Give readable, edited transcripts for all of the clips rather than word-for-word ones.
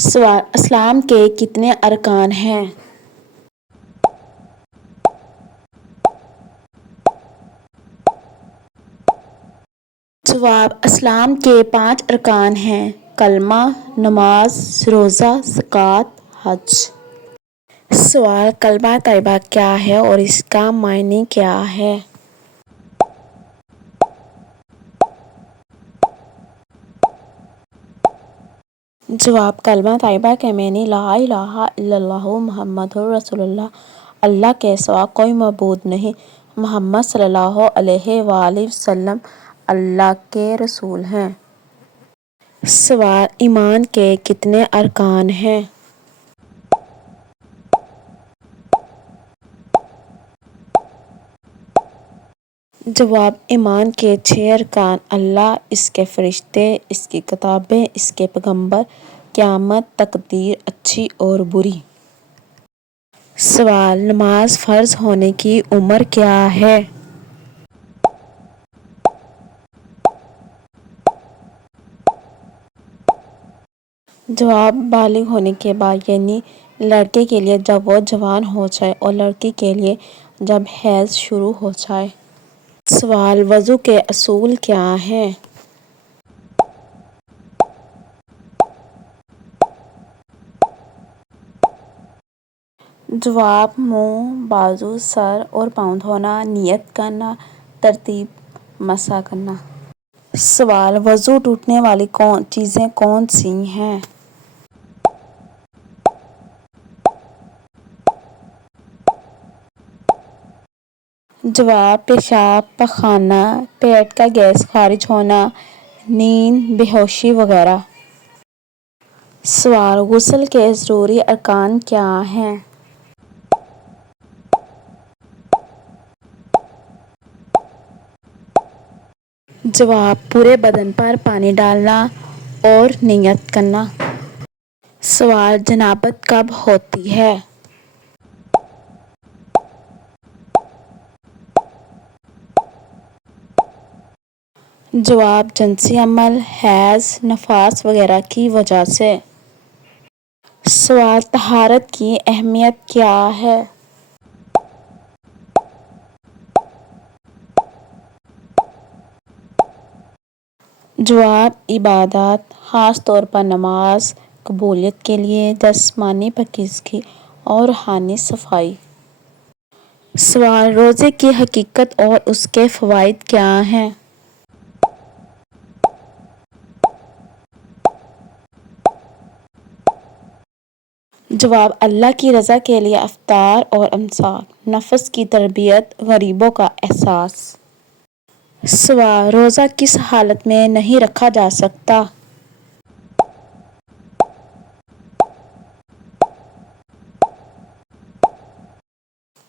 سوال: اسلام کے کتنے ارکان ہیں؟ جواب: اسلام کے 5 ارکان ہیں: کلمہ، نماز، روزہ، زکوٰۃ، حج۔ سوال: کلمہ طیبہ کیا ہے اور اس کا معنی کیا ہے؟ جواب: کلمہ طیبہ کے معنی لا الہ الا اللہ محمد رسول اللہ، اللہ کے سوا کوئی معبود نہیں، محمد صلی اللہ علیہ وآلہ وسلم اللہ کے رسول ہیں۔ سوال: ایمان کے کتنے ارکان ہیں؟ جواب: ایمان کے 6 ارکان: اللہ، اس کے فرشتے، اس کی کتابیں، اس کے پیغمبر، قیامت، تقدیر اچھی اور بری۔ سوال: نماز فرض ہونے کی عمر کیا ہے؟ جواب: بالغ ہونے کے بعد، یعنی لڑکے کے لیے جب وہ جوان ہو جائے اور لڑکی کے لیے جب حیض شروع ہو جائے۔ سوال: وضو کے اصول کیا ہیں؟ جواب: منہ، بازو، سر اور پاؤں دھونا، نیت کرنا، ترتیب مسح کرنا۔ سوال: وضو ٹوٹنے والی چیزیں کون سی ہیں؟ جواب: پیشاب، پخانہ، پیٹ کا گیس خارج ہونا، نیند، بے ہوشی وغیرہ۔ سوال: غسل کے ضروری ارکان کیا ہیں؟ جواب: پورے بدن پر پانی ڈالنا اور نیت کرنا۔ سوال: جنابت کب ہوتی ہے؟ جواب: جنسی عمل، حیض، نفاس وغیرہ کی وجہ سے۔ سوال: طہارت کی اہمیت کیا ہے؟ جواب: عبادات، خاص طور پر نماز، قبولیت کے لیے جسمانی پاکیزگی اور روحانی صفائی۔ سوال: روزے کی حقیقت اور اس کے فوائد کیا ہیں؟ جواب: اللہ کی رضا کے لیے افطار اور امساک، نفس کی تربیت، غریبوں کا احساس۔ سوال: روزہ کس حالت میں نہیں رکھا جا سکتا؟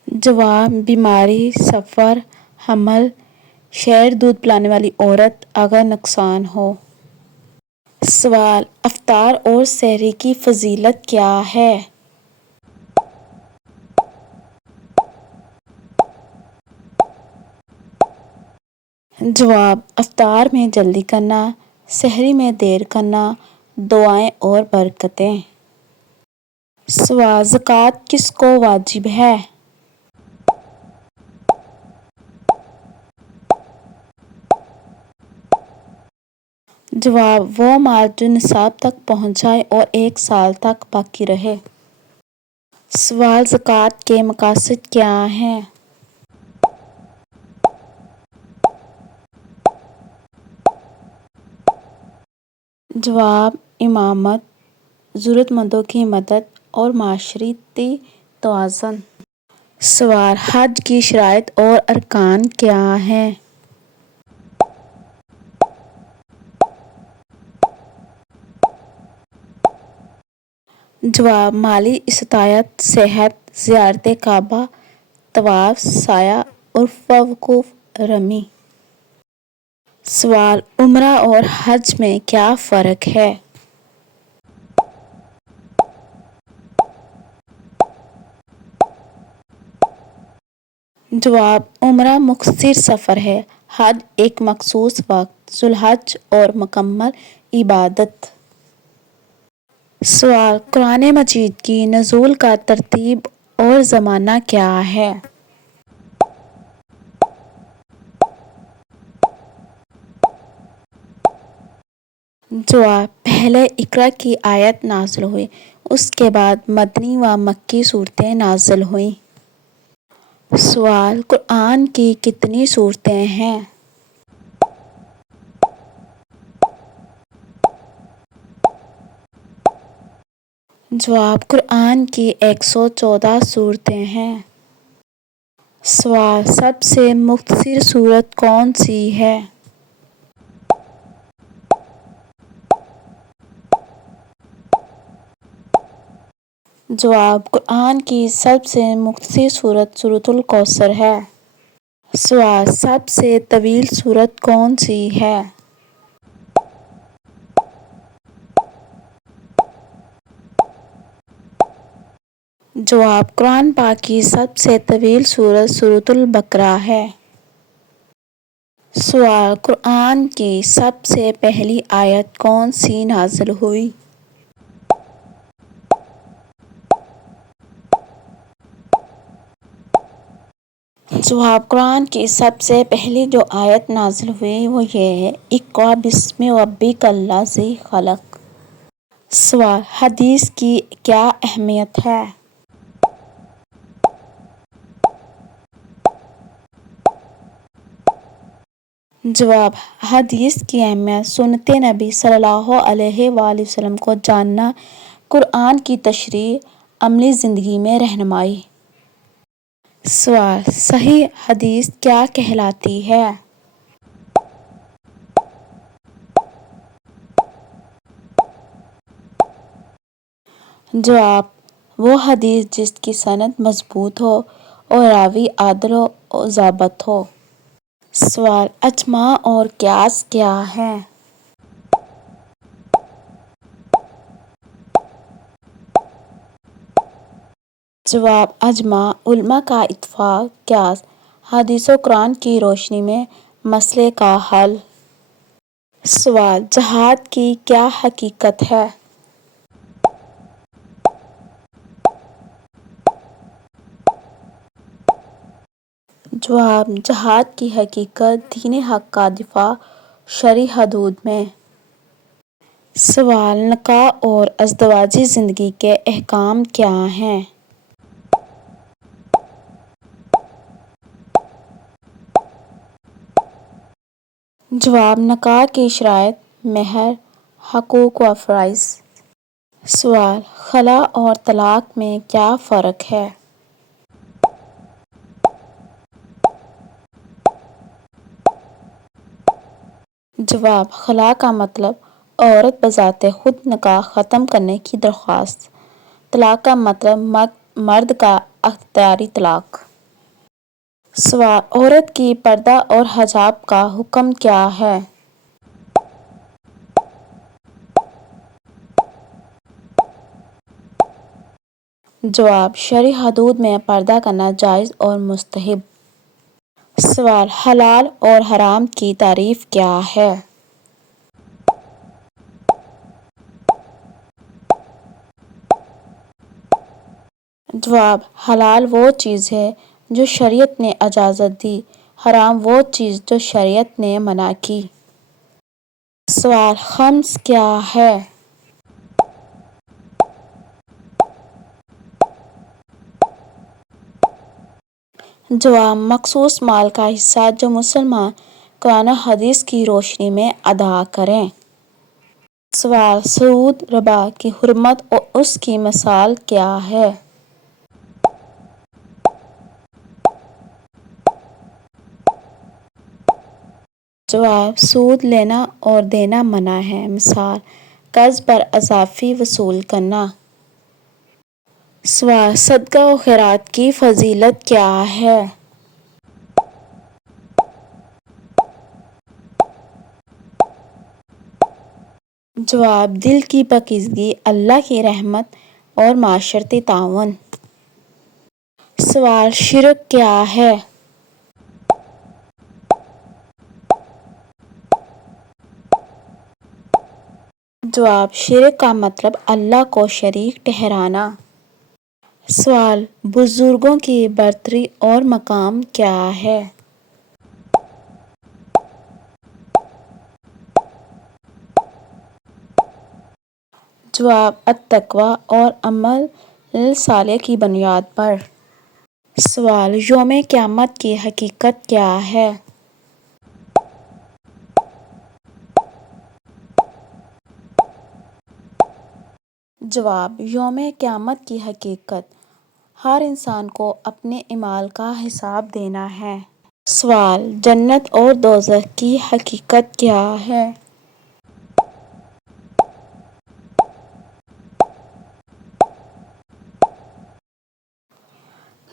جواب: بیماری، سفر، حمل، شیر دودھ پلانے والی عورت، اگر نقصان ہو۔ سوال: افطار اور سحری کی فضیلت کیا ہے؟ جواب: افطار میں جلدی کرنا، سحری میں دیر کرنا، دعائیں اور برکتیں۔ سوال: زکوٰۃ کس کو واجب ہے؟ جواب: وہ مال جو نصاب تک پہنچ جائے اور 1 سال تک باقی رہے۔ سوال: زکوٰۃ کے مقاصد کیا ہیں؟ جواب: امامت، ضرورت مندوں کی مدد اور معاشرتی توازن۔ سوال: حج کی شرائط اور ارکان کیا ہیں؟ جواب: مالی استطاعت، صحت، زیارت کعبہ، طواف، سعی اور وقوف رمی۔ سوال: عمرہ اور حج میں کیا فرق ہے؟ جواب: عمرہ مختصر سفر ہے، حج ایک مخصوص وقت، ذوالحج اور مکمل عبادت۔ سوال: قرآن مجید کی نزول کا ترتیب اور زمانہ کیا ہے؟ جواب: پہلے اقرا کی آیت نازل ہوئی، اس کے بعد مدنی و مکی صورتیں نازل ہوئیں۔ سوال: قرآن کی کتنی سورتیں ہیں؟ جواب: قرآن کی 114 سورتیں ہیں۔ سوال: سب سے مختصر سورت کون سی ہے؟ جواب: قرآن کی سب سے مختصر سورت سورۃ الکوثر ہے۔ سوال: سب سے طویل سورت کون سی ہے؟ جواب: قرآن پاک کی سب سے طویل سورت سورۃ البقرہ ہے۔ سوال: قرآن کی سب سے پہلی آیت کون سی نازل ہوئی؟ جواب: قرآن کی سب سے پہلی جو آیت نازل ہوئی وہ یہ ہے: اقرأ بسم ربک الذی خلق۔ سوال: حدیث کی کیا اہمیت ہے؟ جواب: حدیث کی اہمیت سنت نبی صلی اللہ علیہ وآلہ وسلم کو جاننا، قرآن کی تشریح، عملی زندگی میں رہنمائی۔ سوال: صحیح حدیث کیا کہلاتی ہے؟ جواب: وہ حدیث جس کی سند مضبوط ہو اور راوی عادل و ضابط ہو۔ سوال: اجماع اور قیاس کیا ہے؟ جواب: اجماع علماء کا اتفاق، قیاس حدیث و قرآن کی روشنی میں مسئلے کا حل۔ سوال: جہاد کی کیا حقیقت ہے؟ جواب: جہاد کی حقیقت دین حق کا دفاع شرعی حدود میں۔ سوال: نکاح اور ازدواجی زندگی کے احکام کیا ہیں؟ جواب: نکاح کی شرائط، مہر، حقوق و فرائض۔ سوال: خلا اور طلاق میں کیا فرق ہے؟ جواب: خلا کا مطلب عورت بذات خود نکاح ختم کرنے کی درخواست، طلاق کا مطلب مرد کا اختیاری طلاق۔ سوال: عورت کی پردہ اور حجاب کا حکم کیا ہے؟ جواب: شرعی حدود میں پردہ کرنا جائز اور مستحب۔ سوال: حلال اور حرام کی تعریف کیا ہے؟ جواب: حلال وہ چیز ہے جو شریعت نے اجازت دی، حرام وہ چیز جو شریعت نے منع کی۔ سوال: خمس کیا ہے؟ جواب: مخصوص مال کا حصہ جو مسلمان قرآن و حدیث کی روشنی میں ادا کریں۔ سوال: سود، ربا کی حرمت اور اس کی مثال کیا ہے؟ جواب: سود لینا اور دینا منع ہے، مثال قرض پر اضافی وصول کرنا۔ سوال: صدقہ و خیرات کی فضیلت کیا ہے؟ جواب: دل کی پاکیزگی، اللہ کی رحمت اور معاشرتی تعاون۔ سوال: شرک کیا ہے؟ جواب: شرک کا مطلب اللہ کو شریک ٹھہرانا۔ سوال: بزرگوں کی برتری اور مقام کیا ہے؟ جواب: التقویٰ اور عمل صالح کی بنیاد پر۔ سوال: یوم قیامت کی حقیقت کیا ہے؟ جواب: یوم قیامت کی حقیقت ہر انسان کو اپنے اعمال کا حساب دینا ہے۔ سوال: جنت اور دوزخ کی حقیقت کیا ہے؟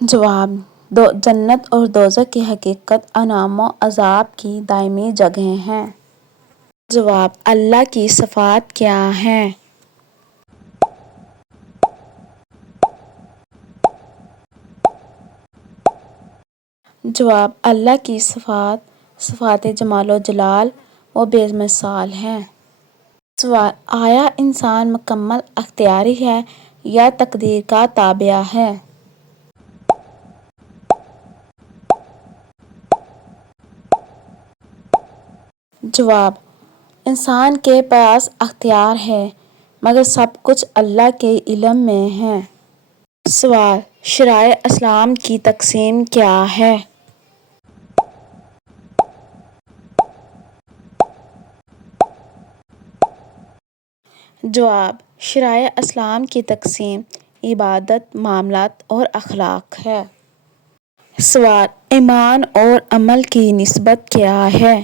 جواب: جنت اور دوزخ کی حقیقت انعام و عذاب کی دائمی جگہیں ہیں۔ جواب: اللہ کی صفات کیا ہیں؟ جواب: اللہ کی صفات جمال و جلال و بے مثال ہیں۔ سوال: آیا انسان مکمل اختیاری ہے یا تقدیر کا تابع ہے؟ جواب: انسان کے پاس اختیار ہے مگر سب کچھ اللہ کے علم میں ہے۔ سوال: شرائع اسلام کی تقسیم کیا ہے؟ جواب: شرائع اسلام کی تقسیم عبادت، معاملات اور اخلاق ہے۔ سوال: ایمان اور عمل کی نسبت کیا ہے؟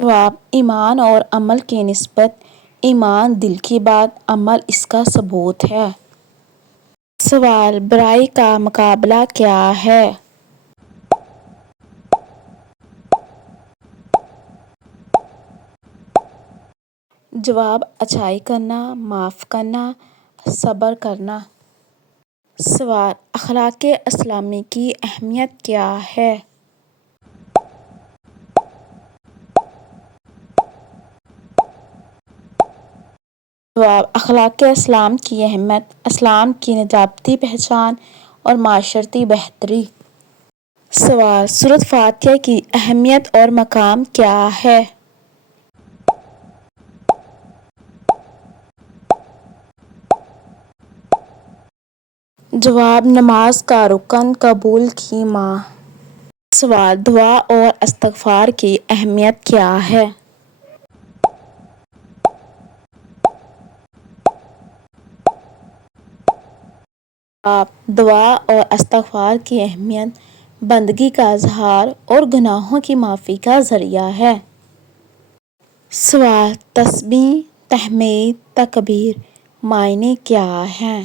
جواب: ایمان اور عمل کی نسبت ایمان دل کی بات، عمل اس کا ثبوت ہے۔ سوال: برائی کا مقابلہ کیا ہے؟ جواب: اچھائی کرنا، معاف کرنا، صبر کرنا۔ سوال: اخلاق اسلامی کی اہمیت کیا ہے؟ جواب: اخلاق اسلام کی اہمیت اسلام کی نجاتی پہچان اور معاشرتی بہتری۔ سوال: سورۃ فاتحہ کی اہمیت اور مقام کیا ہے؟ جواب: نماز کا رکن، قبول کی ماں۔ سوال: دعا اور استغفار کی اہمیت کیا ہے؟ جواب: دعا اور استغفار کی اہمیت بندگی کا اظہار اور گناہوں کی معافی کا ذریعہ ہے۔ سوال: تسبیح، تحمید، تکبیر معنی کیا ہیں؟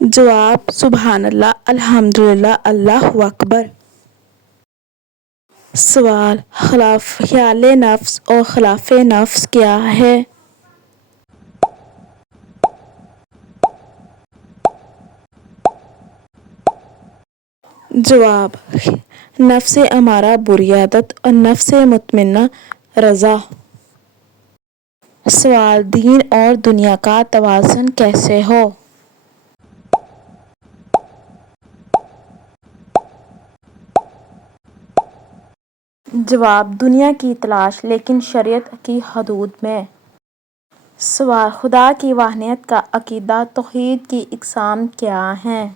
جواب: سبحان اللہ، الحمدللہ، اللہ اکبر۔ سوال: خیال نفس اور خلاف نفس کیا ہے؟ جواب: نفس امارہ بری عادت اور نفس مطمئنہ رضا۔ سوال: دین اور دنیا کا توازن کیسے ہو؟ جواب: دنیا کی تلاش لیکن شریعت کی حدود میں۔ سوال: خدا کی وحدانیت کا عقیدہ، توحید کی اقسام کیا ہیں؟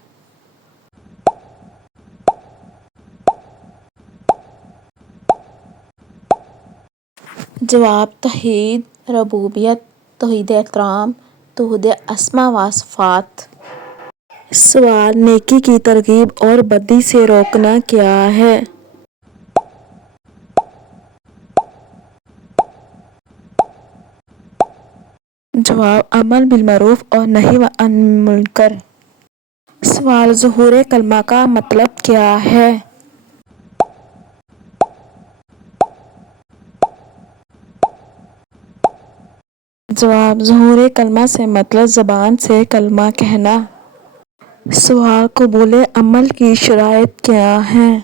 جواب: توحید ربوبیت، توحید احترام، توحید اسماء و صفات۔ سوال: نیکی کی ترغیب اور بدی سے روکنا کیا ہے؟ جواب: امر بالمعروف اور نہی عن المنکر۔ سوال: ظہور کلمہ کا مطلب کیا ہے؟ جواب: ظہور کلمہ سے مطلب زبان سے کلمہ کہنا۔ سوال: قبول عمل کی شرائط کیا ہیں؟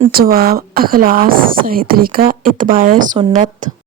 جواب: اخلاص، صحیح طریقہ، اتباع سنت۔